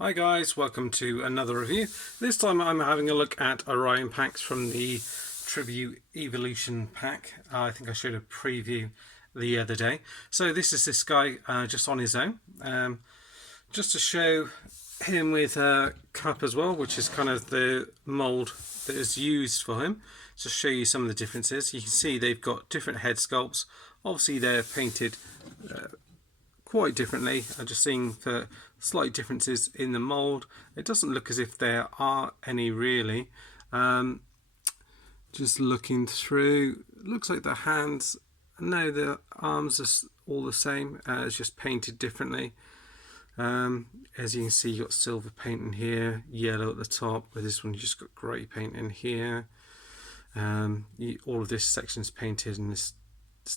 Hi guys, welcome to another review. This time I'm having a look at Orion Pax from the Tribute Evolution pack. I think I showed a preview the other day. So this is this guy just on his own. Just to show him with Kup as well, which is kind of the mould that is used for him. To show you some of the differences. You can see they've got different head sculpts. Obviously they're painted quite differently. I'm just seeing the slight differences in the mould. It doesn't look as if there are any really. Just looking through, it looks like the hands, no, the arms are all the same. It's just painted differently. As you can see, you've got silver paint in here, yellow at the top. With this one, you just got grey paint in here. All of this section is painted, and it's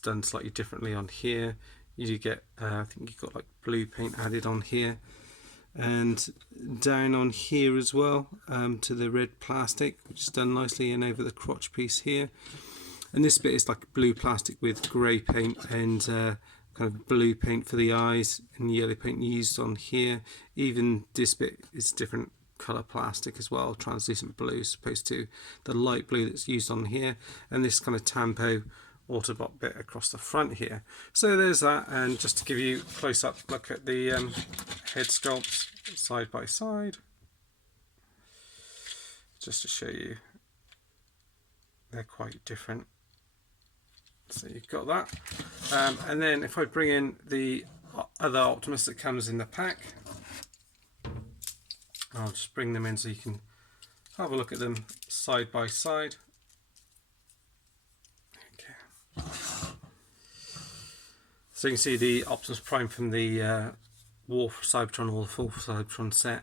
done slightly differently on here. You do get, I think you've got like blue paint added on here, and down on here as well to the red plastic, which is done nicely, and over the crotch piece here. And this bit is like blue plastic with grey paint and kind of blue paint for the eyes and yellow paint used on here. Even this bit is different colour plastic as well, translucent blue as opposed to the light blue that's used on here, and this kind of tampo Autobot bit across the front here. So there's that, and just to give you a close-up look at the head sculpts side by side, just to show you they're quite different. So you've got that, and then if I bring in the other Optimus that comes in the pack, I'll just bring them in so you can have a look at them side by side. So you can see the Optimus Prime from the War for Cybertron or the full Cybertron set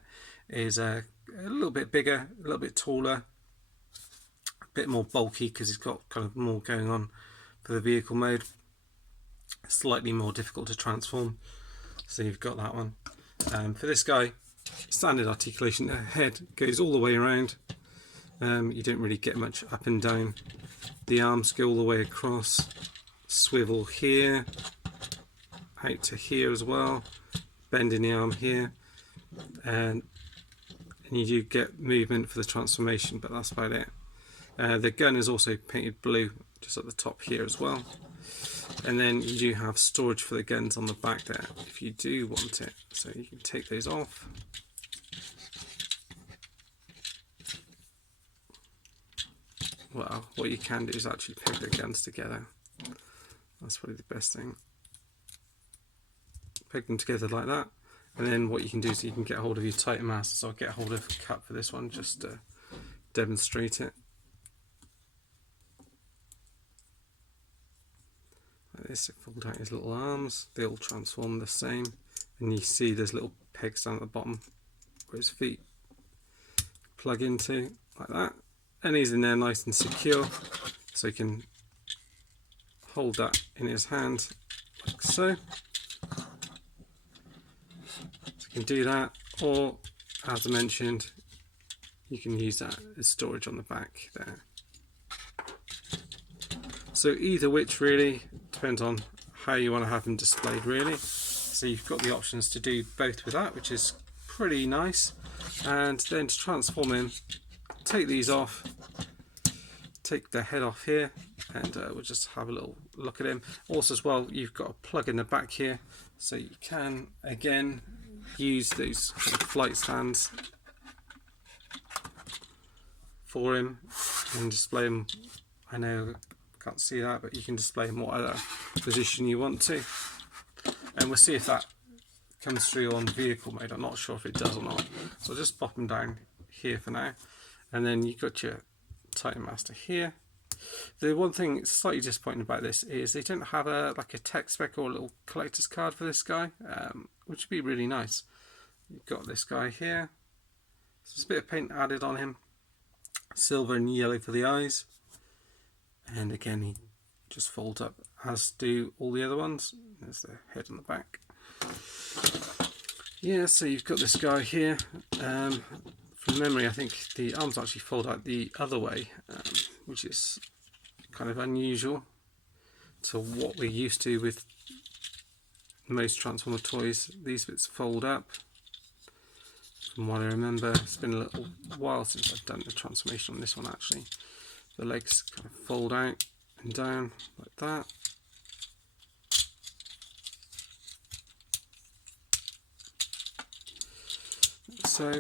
is a little bit bigger, a little bit taller, a bit more bulky because he's got kind of more going on for the vehicle mode. Slightly more difficult to transform, so you've got that one. For this guy, standard articulation, the head goes all the way around. You don't really get much up and down. The arms go all the way across, swivel here, out to here as well, bending the arm here, and you do get movement for the transformation, but that's about it. The gun is also painted blue just at the top here as well, and then you do have storage for the guns on the back there if you do want it, so you can take those off. Well, what you can do is actually peg the guns together. That's probably the best thing. Peg them together like that, and then what you can do is you can get hold of your Titan master. So I'll get hold of Kup for this one just to demonstrate it. Like this, it folds out his little arms. They all transform the same, and you see there's little pegs down at the bottom where his feet plug into, like that. And he's in there nice and secure, so you can hold that in his hand like so. So you can do that, or as I mentioned, you can use that as storage on the back there. So either which really depends on how you want to have them displayed really. So you've got the options to do both with that, which is pretty nice. And then to transform him, take these off, take the head off here, and we'll just have a little look at him. Also as well, you've got a plug in the back here, so you can again use those flight stands for him and display him. I know I can't see that, but you can display him whatever position you want to, and we'll see if that comes through on vehicle mode. I'm not sure if it does or not, so I'll just pop him down here for now. And then you've got your Titan Master here. The one thing that's slightly disappointing about this is they don't have like a tech spec or a little collector's card for this guy, which would be really nice. You've got this guy here. So there's a bit of paint added on him. Silver and yellow for the eyes. And again, he just folds up, as do all the other ones. There's the head on the back. Yeah, so you've got this guy here. From memory, I think the arms actually fold out the other way, which is kind of unusual to what we're used to with most Transformer toys. These bits fold up. from what I remember. It's been a little while since I've done the transformation on this one actually. The legs kind of fold out and down like that. So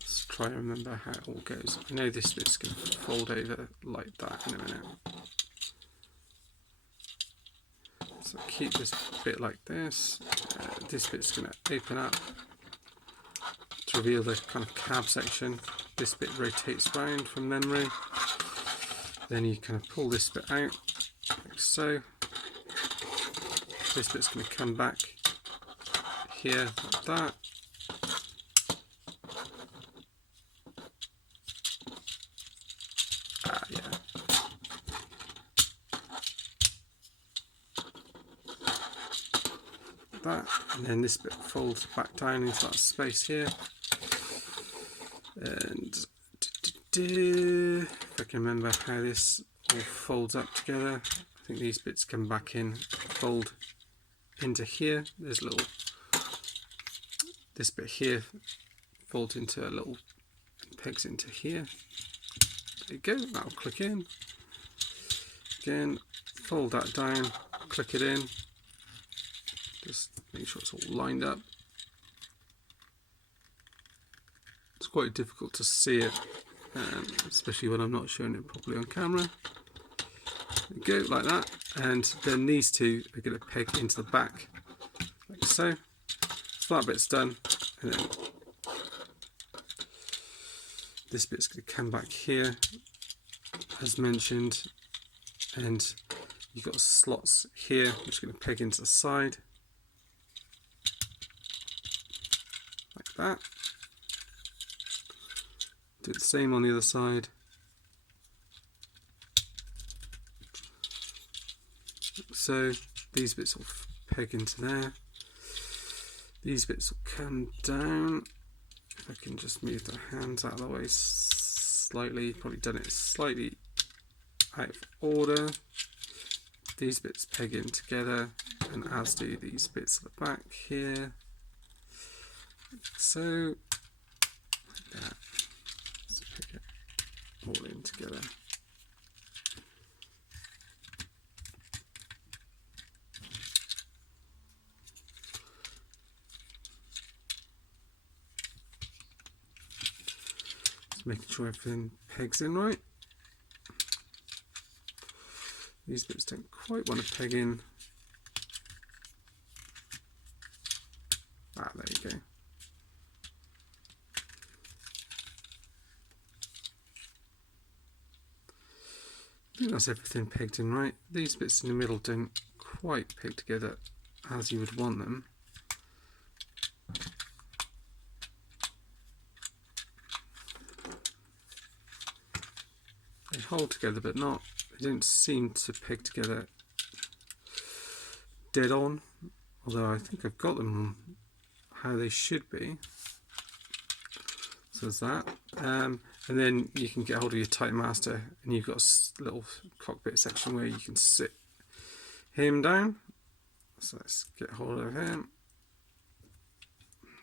let's try and remember how it all goes. I know this bit's going to fold over like that in a minute. So keep this bit like this. This bit's going to open up to reveal the kind of cab section. This bit rotates round from memory. Then you kind of pull this bit out like so. This bit's going to come back here like that. Yeah. That, and then this bit folds back down into that space here. And if I can remember how this all folds up together, I think these bits come back in, fold into here. There's a little, this bit here folds into a little, pegs into here. There you go, that'll click in. Again, fold that down, click it in. Just make sure it's all lined up. It's quite difficult to see it, especially when I'm not showing it properly on camera. There you go, like that. And then these two are going to peg into the back, like so. So that bit's done. And then this bit's going to come back here, as mentioned. And you've got slots here, which are going to peg into the side. Like that. Do the same on the other side. So these bits will peg into there. These bits will come down. If I can just move the hands out of the way slightly, probably done it slightly out of order. These bits peg in together, and as do these bits at the back here. So, like that. Let's peg it all in together. Just making sure everything pegs in right. These bits don't quite want to peg in. Ah, there you go. I think that's everything pegged in right. These bits in the middle don't quite peg together as you would want them. They hold together but not. They don't seem to peg together dead on, although I think I've got them how they should be. So there's that. And then you can get hold of your Titan Master, and you've got a little cockpit section where you can sit him down. So let's get hold of him.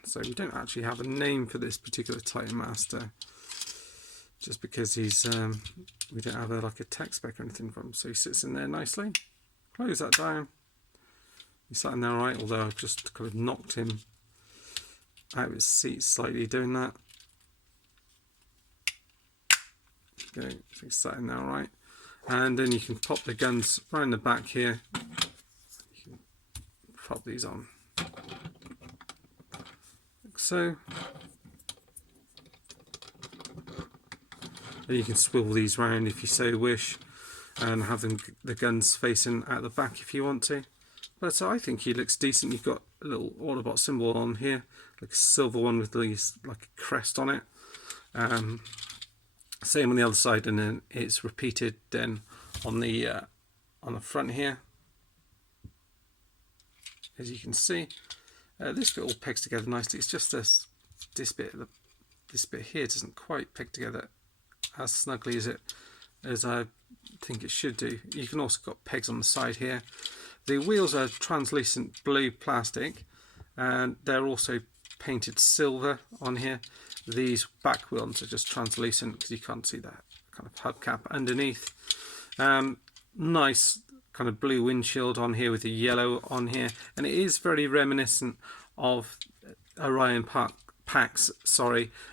So we don't actually have a name for this particular Titan Master, just because he's we don't have like a tech spec or anything from him. So he sits in there nicely. Close that down. He's sat in there right, although I've just kind of knocked him out of his seat slightly doing that. Okay, so he's sat in there right. And then you can pop the guns around the back here. You can pop these on. Like so. And you can swivel these round if you so wish, and have them, the guns facing out the back if you want to. But I think he looks decent. You've got a little Autobot symbol on here, like a silver one with these like a crest on it. Same on the other side, and then it's repeated then on the front here, as you can see. This bit all pegs together nicely. It's just this bit here doesn't quite peg together as snugly as I think it should do. You can also got pegs on the side here. The wheels are translucent blue plastic, and they're also painted silver on here. These back ones are just translucent because you can't see that kind of hubcap underneath. Nice kind of blue windshield on here with the yellow on here, and it is very reminiscent of Orion Pax,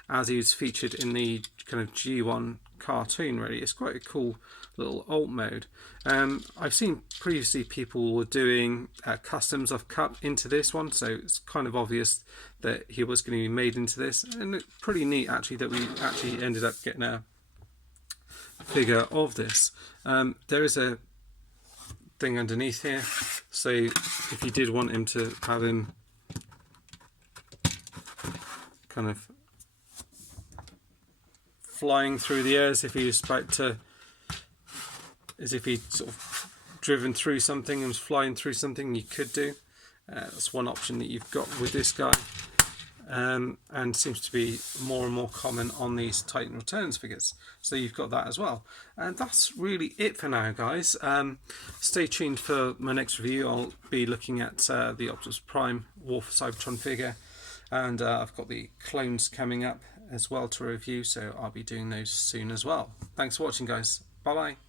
as he was featured in the kind of G1 cartoon. Really, it's quite a cool little alt mode. I've seen previously people were doing customs of Kup into this one, so it's kind of obvious that he was going to be made into this, and it's pretty neat actually that we actually ended up getting a figure of this. There is a thing underneath here, so if you did want him to have him kind of flying through the air as if he was about to, as if he'd sort of driven through something and was flying through something, you could do. That's one option that you've got with this guy, and seems to be more and more common on these Titan Returns figures. So you've got that as well. And that's really it for now, guys. Stay tuned for my next review. I'll be looking at the Optimus Prime War for Cybertron figure, and I've got the clones coming up as well to review, so I'll be doing those soon as well. Thanks for watching, guys. Bye bye.